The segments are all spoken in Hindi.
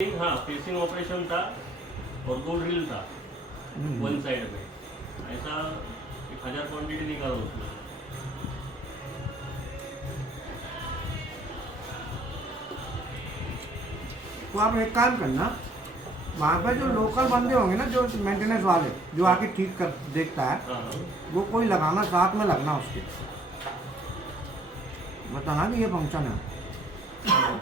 हाँ, फेसिंग ऑपरेशन था और 2 ड्रिल था वन साइड में। ऐसा 1000 क्वांटिटी निकाला उसमें। तो आप एक काम करना, वहाँ पर जो लोकल बंदे होंगे ना, जो मेंटेनेंस वाले जो आके ठीक कर देखता है, हाँ, वो कोई लगाना, साथ में लगना उसके, बताना कि ये फंक्शन है।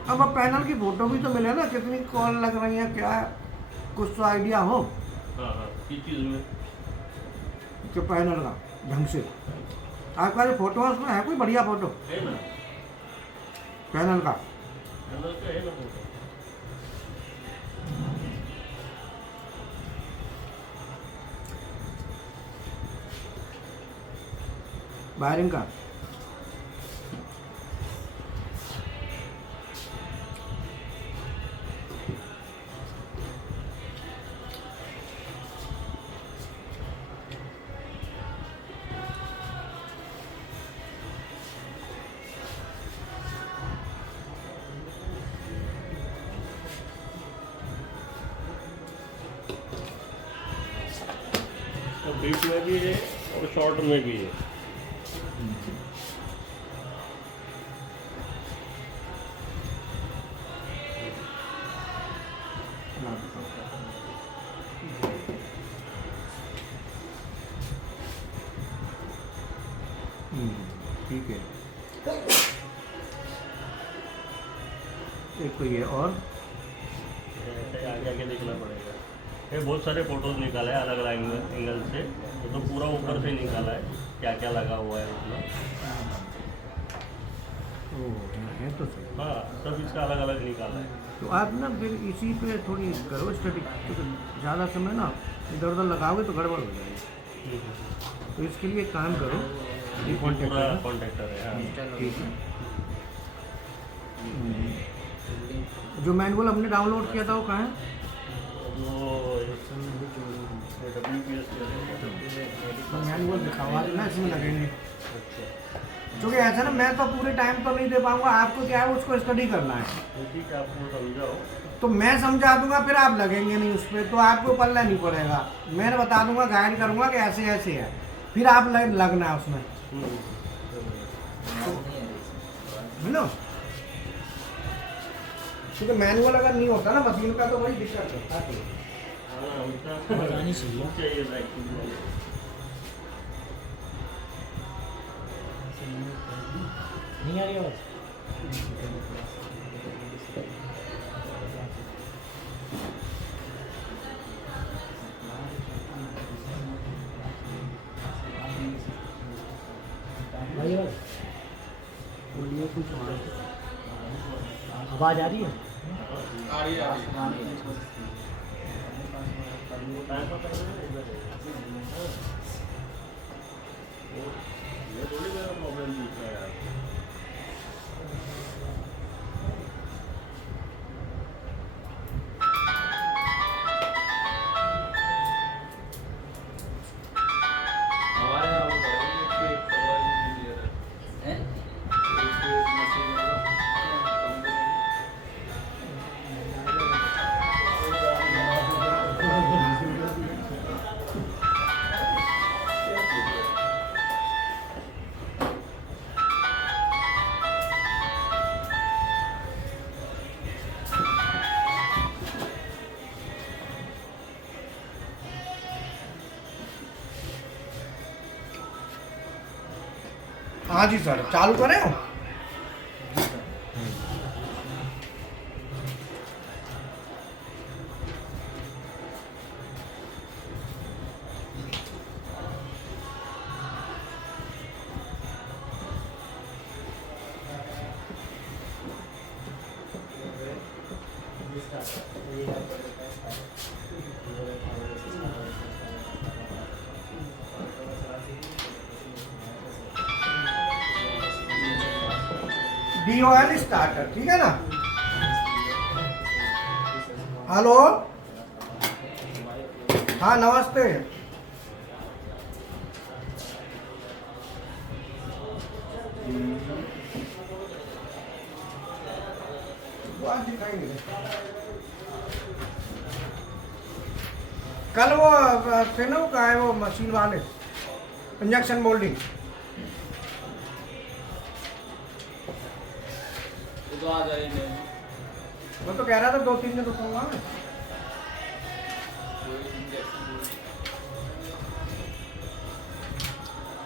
अब पैनल की फोटो भी तो मिले ना, कितनी कॉल लग रही है, क्या है, कुछ तो आइडिया हो हाँ, हाँ, किस चीज़ में? कि पैनल का ढंग से। आपका जो फोटो है उसमें है कोई बढ़िया फोटो है ना, पैनल का? अंदर का है ना फोटो। वायरिंग का? तो डीप में भी है और शॉर्ट में भी है। ठीक है, एक तो ये, और आगे आगे देखना पड़ेगा। ये बहुत सारे फोटोज निकाले हैं अलग अलग एंगल से, तो पूरा ऊपर से निकाला है क्या क्या लगा हुआ है उसमें। है तो सही। हाँ, सब इसका अलग अलग निकाला है। तो आप ना फिर इसी पे थोड़ी करो स्टडी, क्योंकि ज़्यादा समय ना इधर उधर लगाओगे तो गड़बड़ हो जाएगी। तो इसके लिए एक काम करो, ये कॉन्टेक्ट पूरा करो। कॉन्ट्रैक्टर है। हाँ, ठीक है। जो मैनुअल हमने डाउनलोड किया था वो कहाँ है? वो WPS तो मैनुअल दिखावा देना, इसमें लगेंगे। अच्छा, क्योंकि ऐसा ना, मैं तो पूरे टाइम तो नहीं दे पाऊंगा, आपको क्या है उसको स्टडी करना है। ठीक है, आपको समझाओ। तो मैं समझा दूंगा, फिर आप लगेंगे नहीं उस पर, तो आपको पल्ला नहीं पड़ेगा। मैं बता दूंगा, गाइड करूंगा कि ऐसे ऐसे है, फिर आप लगना है उसमें, है ना। क्योंकि मैनुअल अगर नहीं होता ना मशीन का, तो बड़ी दिक्कत होता है। हाँ, उनका चाहिए था एक्चुअली। नहीं आ रही आवाज़? भाई आवाज़ बोलिए, कुछ आवाज़ आ रही है? आ रही है। ये थोड़ी मेरा प्रॉब्लम दिख रहा है यार। हमारे यहाँ वो करेंगे कि सर्वाइवल इंजीनियर है। इसके मशीन वाला हाँ जी सर, चालू करें हो? DOL स्टार्टर, ठीक है ना। हेलो, हाँ नमस्ते। वो आज दिखाई नहीं दे। कल वो थे ना, वो कहा है वो मशीन वाले इंजेक्शन मोल्डिंग, वो तो आ जाएंगे। वो तो कह रहा था 2-3 दिन रुकूंगा मैं।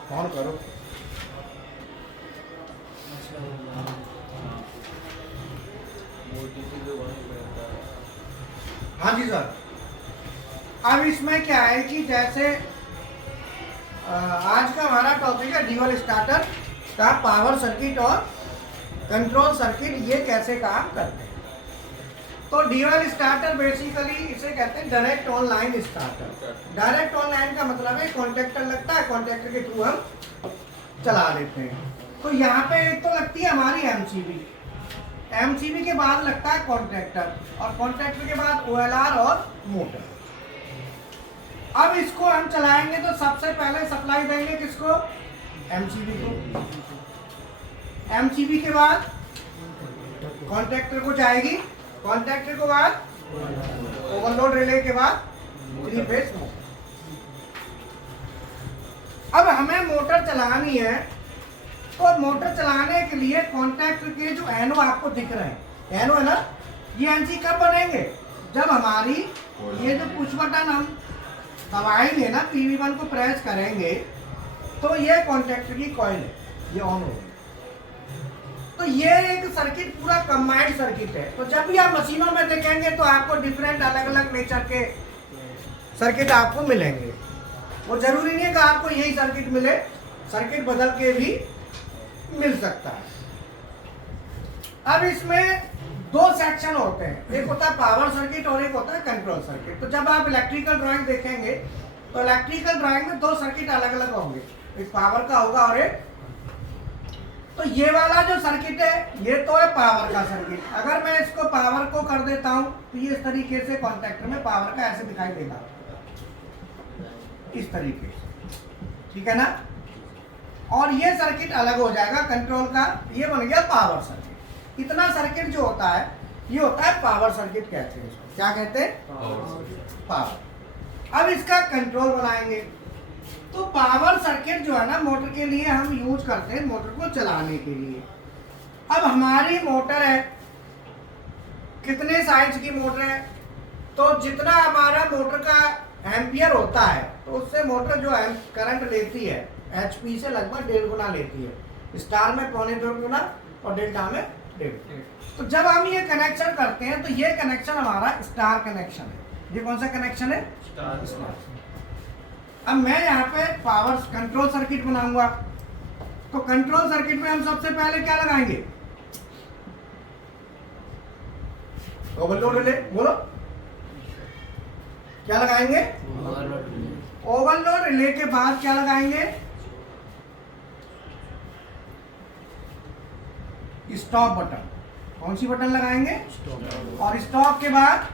फोन करो। हाँ जी सर। अब इसमें क्या है कि जैसे आज का हमारा टॉपिक है ड्यूअल स्टार्टर का पावर सर्किट और कंट्रोल सर्किट, ये कैसे काम करते हैं। तो ड्यूअल स्टार्टर बेसिकली इसे कहते हैं direct online starter. Direct online का मतलब है कॉन्टेक्टर लगता है, कॉन्टेक्टर के थ्रू हम चला लेते हैं। तो यहाँ पे एक तो लगती है हमारी एमसीबी, एमसीबी के बाद लगता है कॉन्ट्रैक्टर, और कॉन्ट्रैक्टर के बाद ओएलआर और मोटर। अब इसको हम चलाएंगे तो सबसे पहले सप्लाई देंगे किसको, एमसीबी को। एमसीबी के बाद कॉन्ट्रैक्टर को जाएगी, कॉन्ट्रैक्टर के बाद ओवरलोड रिले के बाद 3 फेज मोटर। अब हमें मोटर चलानी है, तो मोटर चलाने के लिए कॉन्टैक्टर के जो एनो आपको दिख रहे हैं, एनो है ना, ये एनसी कब बनेंगे, जब हमारी ये जो पुश बटन हम दबाएंगे ना, PV1 को प्रेस करेंगे तो ये कॉन्टैक्टर की कॉइल है, ये ऑन होगी। तो ये एक सर्किट पूरा कंबाइंड सर्किट है। तो जब भी आप मशीनों में देखेंगे तो आपको डिफरेंट अलग अलग नेचर के सर्किट आपको मिलेंगे। वो जरूरी नहीं है कि आपको यही सर्किट मिले, सर्किट बदल के भी मिल सकता है। अब इसमें 2 सेक्शन होते हैं, एक होता है पावर सर्किट और एक होता है कंट्रोल सर्किट। तो जब आप इलेक्ट्रिकल ड्राइंग देखेंगे तो इलेक्ट्रिकल ड्राइंग में 2 सर्किट अलग अलग होंगे, एक पावर का होगा और एक, तो ये वाला जो सर्किट है ये तो है पावर का सर्किट। अगर मैं इसको पावर को कर देता हूं तो ये इस तरीके से कॉन्टैक्टर में पावर का ऐसे दिखाई देगा, इस तरीके से, ठीक है ना। और ये सर्किट अलग हो जाएगा कंट्रोल का, ये बन गया पावर सर्किट। इतना सर्किट जो होता है ये होता है पावर सर्किट कहते हैं। क्या कहते हैं, पावर। अब इसका कंट्रोल बनाएंगे। तो पावर सर्किट जो है ना मोटर के लिए हम यूज करते हैं, मोटर को चलाने के लिए। अब हमारी मोटर है, कितने साइज की मोटर है, तो जितना हमारा मोटर का एम्पियर होता है तो उससे मोटर जो है करंट लेती है HP से लगभग 1.5 गुना लेती है, स्टार में 1.25 गुना और डेल्टा में 1.5। तो जब हम ये कनेक्शन करते हैं तो ये कनेक्शन हमारा स्टार कनेक्शन है। ये कौन सा कनेक्शन है, स्टार। अब मैं यहाँ पे पावर कंट्रोल सर्किट बनाऊंगा, तो कंट्रोल सर्किट में हम सबसे पहले क्या लगाएंगे, ओवरलोड रिले, बोलो क्या लगाएंगे, ओवरलोड रिले के बाद क्या लगाएंगे, स्टॉप बटन। कौन सी बटन लगाएंगे, और स्टॉप के बाद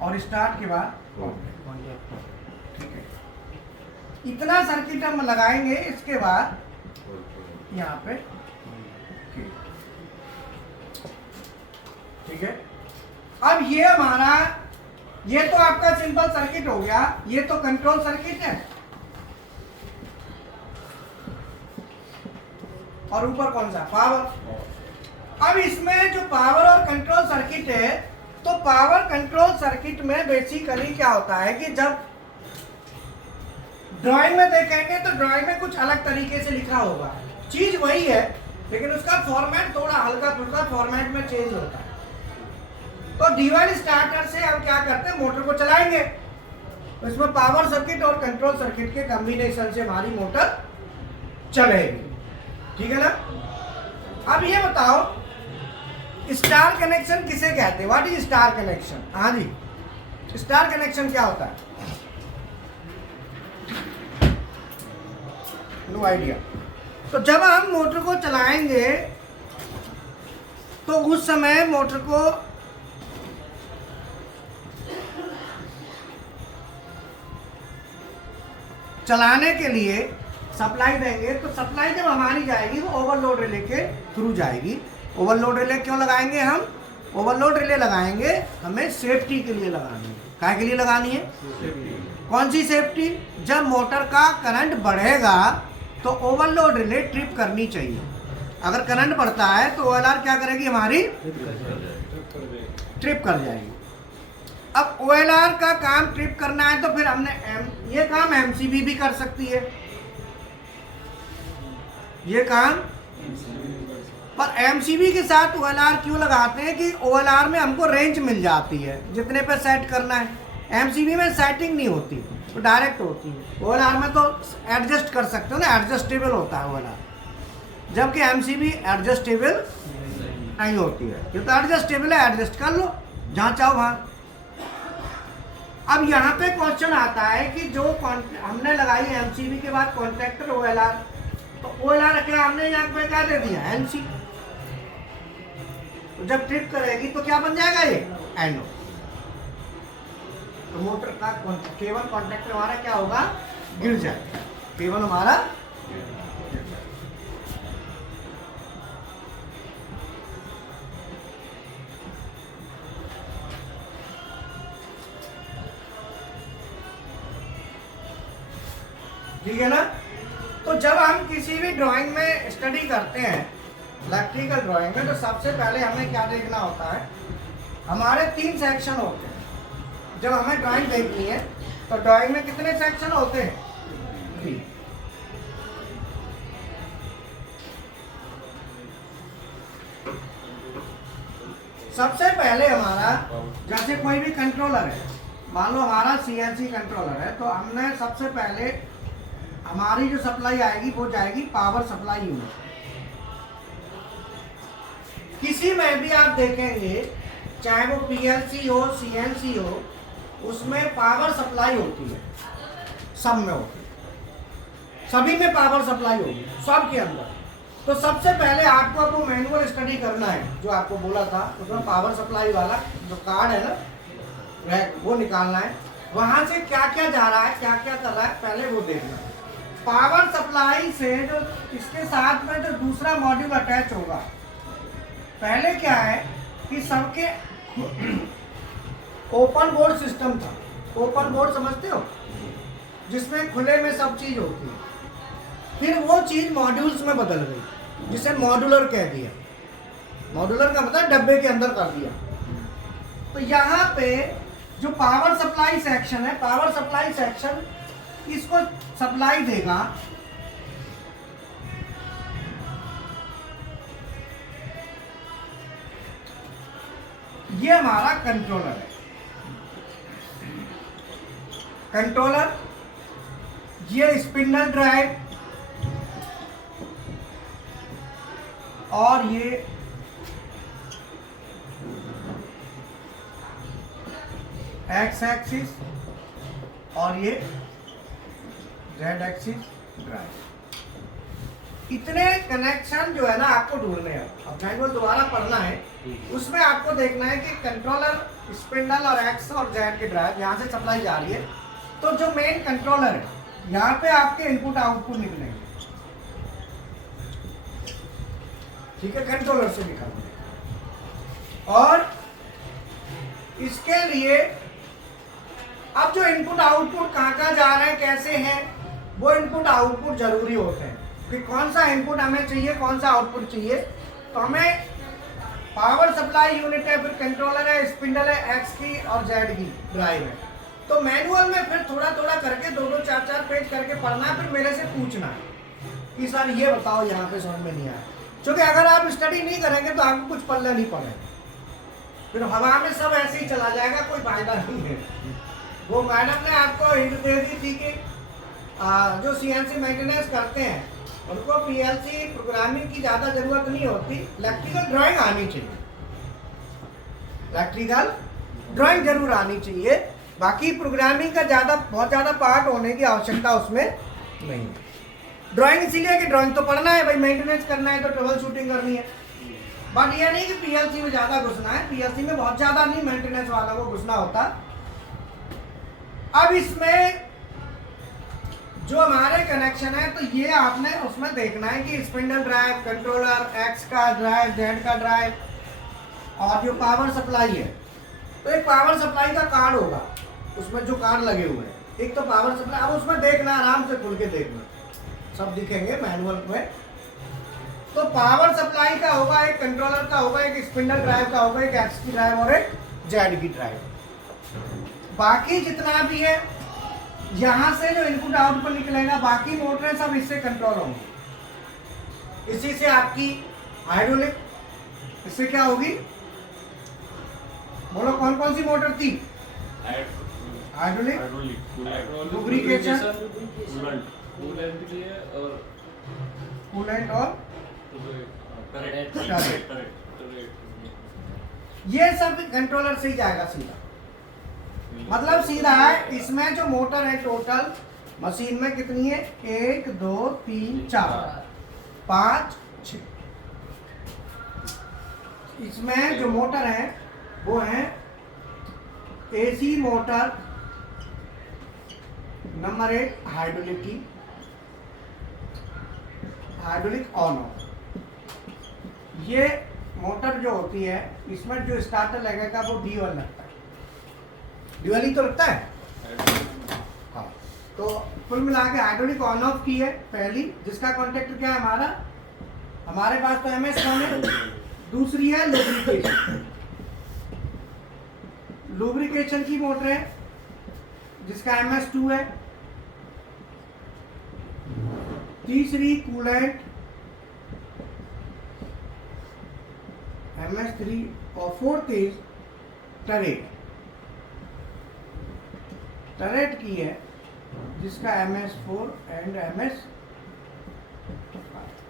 और स्टार्ट के बाद ठीक है। इतना सर्किट हम लगाएंगे, इसके बाद यहाँ पे ठीक है। अब ये हमारा, ये तो आपका सिंपल सर्किट हो गया, ये तो कंट्रोल सर्किट है। और ऊपर कौन सा, पावर। अब इसमें जो पावर और कंट्रोल सर्किट है, तो पावर कंट्रोल सर्किट में बेसिकली क्या होता है कि जब ड्राइंग में देखेंगे तो ड्राइंग में कुछ अलग तरीके से लिखा होगा, चीज वही है लेकिन उसका फॉर्मेट थोड़ा हल्का फुल्का फॉर्मेट में चेंज होता है। तो ड्यूअल स्टार्टर से हम क्या करते हैं, मोटर को चलाएंगे, तो इसमें पावर सर्किट और कंट्रोल सर्किट के कॉम्बिनेशन से हमारी मोटर चलेगी, ठीक है ना। अब ये बताओ स्टार कनेक्शन किसे कहते हैं, व्हाट इज स्टार कनेक्शन। हाँ जी, स्टार कनेक्शन क्या होता है, नो आइडिया। तो जब हम मोटर को चलाएंगे तो उस समय मोटर को चलाने के लिए सप्लाई देंगे, तो सप्लाई जब हमारी जाएगी वो ओवरलोड रिले के थ्रू जाएगी। ओवरलोड रिले क्यों लगाएंगे हम? ओवरलोड रिले लगाएंगे हमें सेफ्टी के लिए लगानी है। क्या के लिए लगानी है? कौन सी सेफ्टी? जब मोटर का करंट बढ़ेगा तो ओवरलोड रिले ट्रिप करनी चाहिए। अगर करंट बढ़ता है तो OLR क्या करेगी? हमारी ट्रिप कर जाएगी। अब OLR का काम ट्रिप करना है तो फिर हमने ये काम MCB भी कर सकती है, ये काम। पर MCB के साथ OLR क्यों लगाते हैं कि OLR में हमको रेंज मिल जाती है जितने पे सेट करना है। MCB में सेटिंग नहीं होती, तो डायरेक्ट होती है। OLR में तो एडजस्ट कर सकते हो ना, एडजस्टेबल होता है OLR, जबकि MCB एडजस्टेबल नहीं होती है। ये तो एडजस्टेबल है, एडजस्ट कर लो जहाँ चाहो वहाँ। अब यहाँ पे क्वेश्चन आता है कि जो हमने लगाई है MCB के बाद कॉन्ट्रैक्टर OLR, तो OLR क्या हमने यहाँ पे क्या दे दिया? NC। तो जब ट्रिप करेगी तो क्या बन जाएगा? ये NO। तो मोटर का केबल कॉन्ट्रैक्टर हमारा क्या होगा? गिर जाएगा, केबल हमारा गिर जाएगा। ठीक है ना? तो जब हम किसी भी ड्राइंग में स्टडी करते हैं, इलेक्ट्रिकल ड्राइंग में, तो सबसे पहले हमें क्या देखना होता है? हमारे 3 सेक्शन होते हैं। जब हमें ड्राइंग देखनी है तो ड्राइंग में कितने सेक्शन होते हैं? 3। सबसे पहले हमारा, जैसे कोई भी कंट्रोलर है, मान लो हमारा CNC कंट्रोलर है, तो हमने सबसे पहले हमारी जो सप्लाई आएगी वो जाएगी पावर सप्लाई यूनिट। किसी में भी आप देखेंगे, चाहे वो PLC हो, CNC हो, उसमें पावर सप्लाई होती है, सब में होती है, सभी में पावर सप्लाई होगी, सब के अंदर। तो सबसे पहले आपको वो मैनुअल स्टडी करना है जो आपको बोला था, उसमें पावर सप्लाई वाला जो कार्ड है ना, वो निकालना है। वहां से क्या क्या जा रहा है, क्या क्या कर रहा है, पहले वो देखना है। पावर सप्लाई से जो इसके साथ में जो दूसरा मॉड्यूल अटैच होगा, पहले क्या है कि सबके ओपन बोर्ड सिस्टम था। ओपन बोर्ड समझते हो? जिसमें खुले में सब चीज होती है। फिर वो चीज मॉड्यूल्स में बदल गई, जिसे मॉड्यूलर कह दिया। मॉड्यूलर का मतलब डब्बे के अंदर कर दिया। तो यहाँ पे जो पावर सप्लाई सेक्शन है, पावर सप्लाई सेक्शन इसको सप्लाई देगा ये हमारा कंट्रोलर है। कंट्रोलर, ये स्पिंडल ड्राइव और ये एक्स एक्सिस और ये जेड एक्सिस ड्राइव। इतने कनेक्शन जो है ना आपको ढूंढने हैं। अब मैनुअल दोबारा पढ़ना है, उसमें आपको देखना है कि कंट्रोलर, स्पिंडल और एक्स और जेड के ड्राइव यहाँ से सप्लाई जा रही है। तो जो मेन कंट्रोलर है, यहाँ पे आपके इनपुट आउटपुट निकलेंगे, ठीक है, कंट्रोलर से निकालेंगे। और इसके लिए अब जो इनपुट आउटपुट कहाँ जा रहे हैं, कैसे हैं, वो इनपुट आउटपुट जरूरी होते हैं कि कौन सा इनपुट हमें चाहिए, कौन सा आउटपुट चाहिए। तो हमें पावर सप्लाई यूनिट है, फिर कंट्रोलर है, स्पिंडल है, एक्स की और जेड की ड्राइव है। तो मैनुअल में फिर थोड़ा थोड़ा करके 2-2 4-4 पेज करके पढ़ना, फिर मेरे से पूछना है कि सर ये बताओ, यहाँ पे समझ में नहीं आया। क्योंकि अगर आप स्टडी नहीं करेंगे तो आपको कुछ पढ़ना नहीं पड़ेगा, फिर हवा में सब ऐसे ही चला जाएगा, कोई फायदा नहीं है। वो मैडम ने आपको हिंट दे दी थी कि जो CNC मेंटेनेंस करते हैं उनको PLC प्रोग्रामिंग की ज़्यादा ज़रूरत नहीं होती, इलेक्ट्रिकल ड्राइंग आनी चाहिए, इलेक्ट्रिकल ड्राइंग जरूर आनी चाहिए। बाकी प्रोग्रामिंग का बहुत ज़्यादा पार्ट होने की आवश्यकता उसमें नहीं है। ड्राइंग इसीलिए कि ड्राइंग तो पढ़ना है भाई, मेंटेनेंस करना है तो ट्रबल शूटिंग करनी है। बट ये नहीं कि PLC में ज़्यादा घुसना है, PLC में बहुत ज़्यादा नहीं मेंटेनेंस वालों को घुसना होता। अब इसमें जो हमारे कनेक्शन है तो ये आपने उसमें देखना है कि स्पिंडल ड्राइव, कंट्रोलर, एक्स का ड्राइव, जेड का ड्राइव और जो पावर सप्लाई है, तो एक पावर सप्लाई का कार्ड होगा, उसमें जो कार्ड लगे हुए हैं, एक तो पावर सप्लाई, अब उसमें देखना, आराम से खुल के देखना, सब दिखेंगे मैनुअल में। तो पावर सप्लाई का होगा, एक कंट्रोलर का होगा, एक स्पिंडल ड्राइव का होगा, एक एक्स की ड्राइव और एक जेड की ड्राइव। बाकी जितना भी है यहाँ से जो इनपुट आउटपुट निकलेगा, बाकी मोटरें सब इससे कंट्रोल होंगी। इसी से आपकी हाइड्रोलिक, इससे क्या होगी, बोलो कौन कौन सी मोटर थी? हाइड्रोलिक, लुब्रिकेशन, कूलेंट के लिए और कूलेंट और करेक्ट। ये सब कंट्रोलर से ही जाएगा सीधा। मतलब सीधा है, इसमें जो मोटर है टोटल मशीन में कितनी है, 1 2 3 4 5 6। इसमें जो मोटर है वो है एसी मोटर नंबर 1 हाइड्रोलिक की, हाइड्रोलिक ऑन ऑफ। ये मोटर जो होती है इसमें जो स्टार्टर लगेगा वो D1 लगता है, D1 ही तो लगता है। हाँ, तो कुल मिला के हाइड्रोलिक ऑन ऑफ की है पहली, जिसका कॉन्टेक्टर क्या है हमारा, हमारे पास तो MS कौन है, दूसरी है लुब्रिकेशन, लुब्रिकेशन की मोटर है जिसका MS2 है, तीसरी कूलेंट MS3 और फोर्थ इज टरेट, टरेट की है जिसका MS4 एंड MS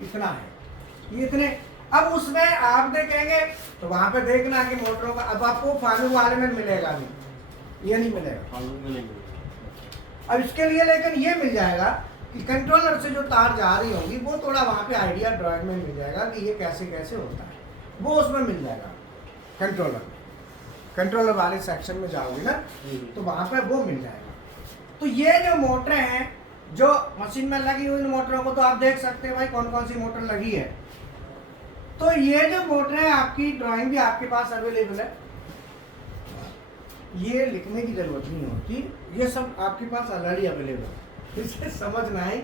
इतना है, ये इतने। अब उसमें आप देखेंगे तो वहां पे देखना कि मोटरों का, अब आपको फानू वाले में मिलेगा नहीं, ये नहीं मिलेगा। अब इसके लिए लेकिन ये मिल जाएगा कि कंट्रोलर से जो तार जा रही होंगी वो थोड़ा वहां पे आइडिया ड्राइंग में मिल जाएगा कि ये कैसे कैसे होता है, वो उसमें मिल जाएगा। कंट्रोलर वाले सेक्शन में जाओगे ना तो वहां पे वो मिल जाएगा। तो ये जो मोटरें हैं जो मशीन में लगी हुई, इन मोटरों को तो आप देख सकते हैं भाई कौन कौन सी मोटर लगी है। तो ये जो मोटरें आपकी ड्राइंग भी आपके पास अवेलेबल है, ये लिखने की जरूरत नहीं होती, ये सब आपके पास ऑलरेडी अवेलेबल है, इसे समझना है,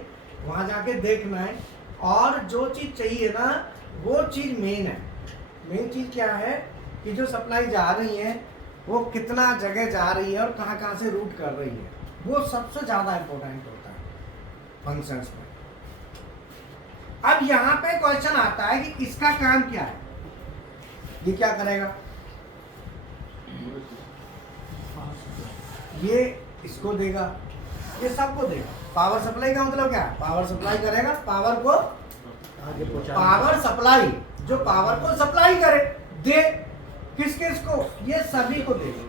वहाँ जाके देखना है। और जो चीज़ चाहिए ना वो चीज़ मेन है। मेन चीज़ क्या है कि जो सप्लाई जा रही है वो कितना जगह जा रही है और कहाँ कहाँ से रूट कर रही है, वो सबसे ज़्यादा इम्पोर्टेंट होता है फंक्शंस में। अब यहाँ पे क्वेश्चन आता है कि इसका काम क्या है, ये क्या करेगा, ये इसको देगा, ये सबको देगा। पावर सप्लाई का मतलब क्या है, पावर सप्लाई करेगा, पावर को आगे पहुंचा, पावर सप्लाई जो पावर को सप्लाई करे, दे किस किस को, ये सभी को देगा।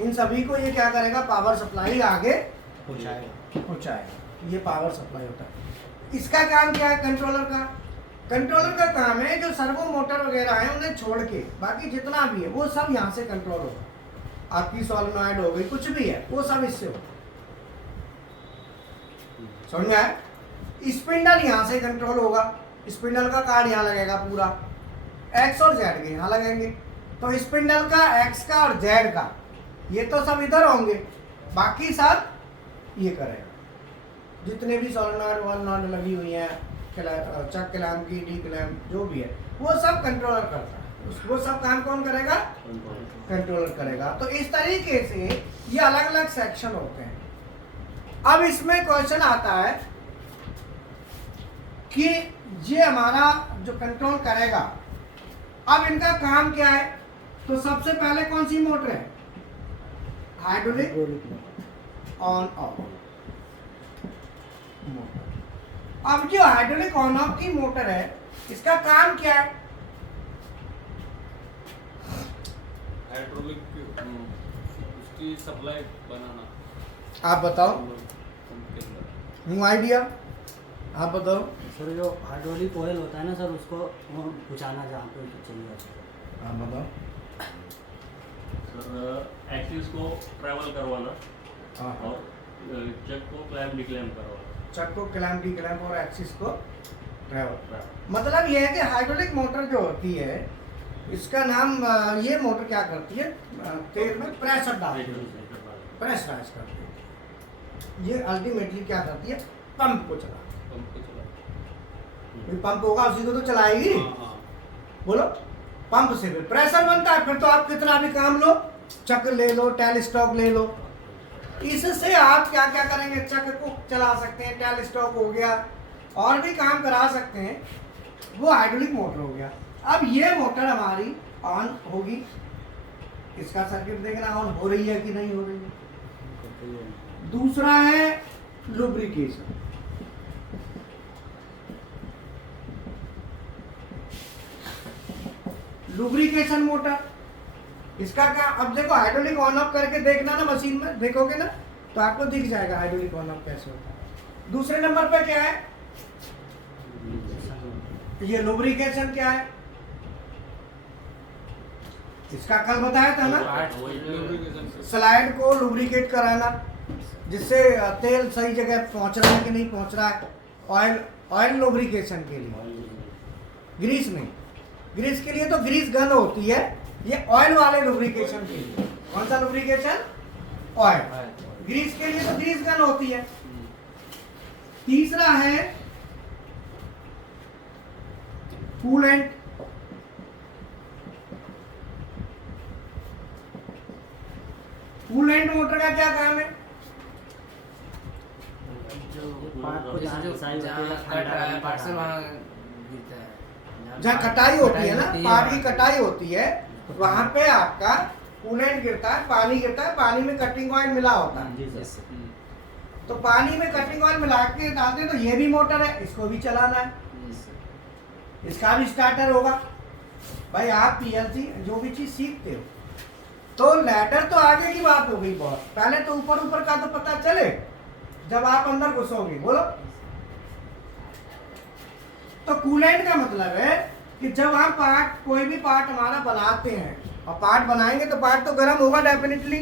इन सभी को ये क्या करेगा, पावर सप्लाई आगे पहुंचाएगा। ये पावर सप्लाई होता है। इसका काम क्या है कंट्रोलर का, कंट्रोलर का काम है जो सर्वो मोटर वगैरह है उन्हें छोड़ के बाकी जितना भी है वो सब यहाँ से कंट्रोल होगा। आपकी सोलेनॉइड हो गई, कुछ भी है वो सब इससे होगा। समझ में आया? स्पिंडल यहाँ से कंट्रोल होगा, स्पिंडल का कार्ड यहाँ लगेगा पूरा, एक्स और जेड के यहाँ लगेंगे। तो स्पिंडल का, एक्स का और जेड का ये तो सब इधर होंगे, बाकी सब ये करेगा। जितने भी सोलेनॉइड वॉलनॉइड लगी हुई हैं, चक क्लैम्प की, डी क्लैम्प जो भी है वो सब कंट्रोलर करता है। वो सब काम कौन करेगा, कंट्रोलर करेगा। तो इस तरीके से ये अलग अलग सेक्शन होते हैं। अब इसमें क्वेश्चन आता है कि ये हमारा जो कंट्रोल करेगा, अब इनका काम क्या है। तो सबसे पहले कौन सी मोटर है, हाइड्रोलिक ऑन ऑफ मोटर। अब जो हाइड्रोलिक ऑन ऑफ की मोटर है इसका काम क्या है, हाइड्रोलिक उसकी सप्लाई बनाना। आप बताओ, पंप के अंदर न्यू आइडिया आप बताओ। सर जो हाइड्रोलिक ऑयल होता है ना सर, उसको वो पहुँचाना जहाँ पे चाहिए। आप बताओ। सर एक्सिस को ट्रैवल करवाना हाँ। और चक को क्लैम्प डिक्लैम्प करवा चक को क्लैम्प डी क्लैम्प और एक्सिस को ट्रैवल। मतलब ये है कि हाइड्रोलिक मोटर जो होती है इसका नाम ये मोटर क्या करती है, तेल में प्रेशर डालती है, प्रेशराइज करती है। ये अल्टीमेटली क्या करती है, पंप को चला, पंप को चला। पंप होगा उसी को तो चलाएगी। हाँ। बोलो, पंप से फिर प्रेशर बनता है, फिर तो आप कितना भी काम लो, चक ले लो, टेल स्टॉक ले लो, इससे आप क्या क्या करेंगे, चक को चला सकते हैं, टेल स्टॉक हो गया, और भी काम करा सकते हैं, वो हाइड्रोलिक मोटर हो गया। अब ये मोटर हमारी ऑन होगी, इसका सर्किट देखना ऑन हो रही है कि नहीं हो रही है। दूसरा है लुब्रिकेशन। लुब्रिकेशन मोटर, इसका क्या, अब देखो हाइड्रोलिक ऑन ऑफ करके देखना ना, मशीन में देखोगे ना तो आपको दिख जाएगा हाइड्रोलिक ऑन ऑफ कैसे होता है। दूसरे नंबर पे क्या है, ये लुब्रिकेशन क्या है, इसका कल बताया था ना, स्लाइड को लुब्रिकेट कराना, जिससे तेल सही जगह पहुंच रहा है कि नहीं पहुंच रहा है। ऑयल लुब्रिकेशन के लिए, ग्रीस नहीं, ग्रीस के लिए तो ग्रीस गन होती है, ये ऑयल वाले लुब्रिकेशन के लिए। कौन सा लुब्रिकेशन, ऑयल। ग्रीस के लिए तो ग्रीस गन होती है। तीसरा है कूलेंट। कूलेंट मोटर का क्या काम है, जहाँ कटाई होती है ना, पानी की कटाई होती है, वहां पे आपका कूलेंट गिरता है, पानी गिरता है, पानी में कटिंग ऑयल मिला होता है, तो पानी में कटिंग ऑयल मिला के डालते हैं। तो ये भी मोटर है, इसको भी चलाना है, इसका भी स्टार्टर होगा। भाई आप पीएलसी जो भी चीज सीखते हो, तो लैडर तो आगे की बात हो गई बहुत, पहले तो ऊपर ऊपर का तो पता चले जब आप अंदर घुसोगे। बोलो, तो कूलेंट का मतलब है कि जब हम पार्ट, कोई भी पार्ट हमारा बनाते हैं, और पार्ट बनाएंगे तो पार्ट तो गर्म होगा डेफिनेटली।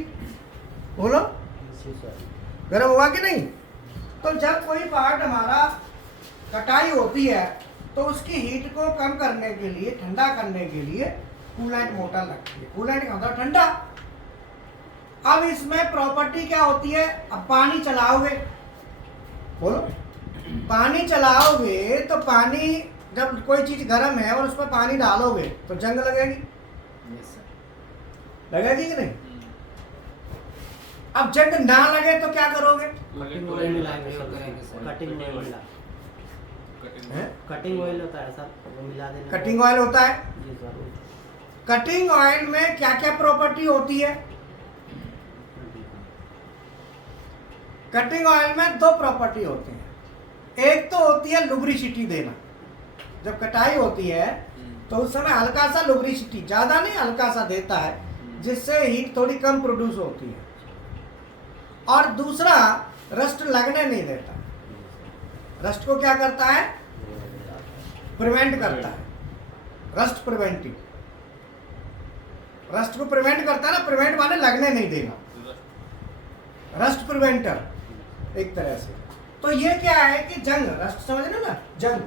बोलो, गर्म होगा कि नहीं। तो जब कोई पार्ट हमारा कटाई होती है तो उसकी हीट को कम करने के लिए, ठंडा करने के लिए कूलेंट मोटर लगती है। कूलेंट का मतलब ठंडा। अब इसमें प्रॉपर्टी क्या होती है, अब पानी चलाओगे, बोलो, पानी चलाओगे तो पानी, जब कोई चीज गर्म है और उसमें पानी डालोगे तो जंग लगेगी, लगेगी कि नहीं। अब जंग ना लगे तो क्या करोगे, कटिंग ऑयल मिलाएंगे सर, कटिंग ऑयल मिला, कटिंग ऑयल होता है सर, वो मिला देना। कटिंग ऑयल होता है। जी सर। कटिंग ऑयल में क्या क्या प्रॉपर्टी होती है, कटिंग ऑयल में दो प्रॉपर्टी होती है। एक तो होती है लुब्रिसिटी देना, जब कटाई होती है तो उस समय हल्का सा लुब्रिसिटी, ज्यादा नहीं, हल्का सा देता है, जिससे हीट थोड़ी कम प्रोड्यूस होती है। और दूसरा, रस्ट लगने नहीं देता। रस्ट को क्या करता है, प्रिवेंट करता है, रस्ट प्रिवेंटिव, रस्ट को प्रिवेंट करता है ना, प्रिवेंट माने लगने नहीं देगा, रस्ट प्रिवेंटर एक तरह से। तो ये क्या है कि जंग, रस्ट समझ रहे ना, जंग,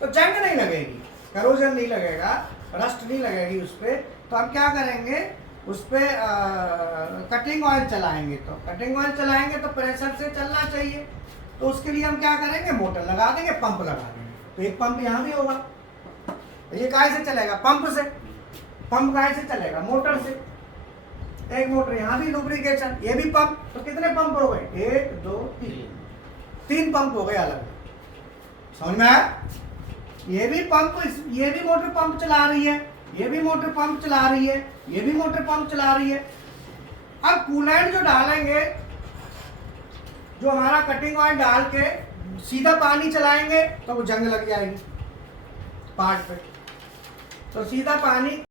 तो जंग नहीं लगेगी, करोजन नहीं लगेगा, रस्ट नहीं लगेगी उस पर। तो हम क्या करेंगे, उस पर कटिंग ऑयल चलाएंगे। तो कटिंग ऑयल चलाएंगे तो प्रेशर से चलना चाहिए, तो उसके लिए हम क्या करेंगे, मोटर लगा देंगे, पंप लगा देंगे। तो एक पंप यहाँ भी होगा, ये काहे से चलेगा, पंप से। पंप काहे से चलेगा, मोटर से। एक मोटर, यहाँ भी लुब्रिकेशन, ये भी पंप। तो कितने पंप हो गए, 1 2 3, 3 पंप हो गए अलग। समझ में आया, ये भी पंप, ये भी मोटर पंप चला रही है, ये भी मोटर पंप चला रही है, ये भी मोटर पंप चला रही है। अब कूलेंट जो डालेंगे, जो हमारा कटिंग ऑयल डाल के सीधा पानी चलाएंगे तो वो जंग लग जाएगी पार्ट पे। तो सीधा पानी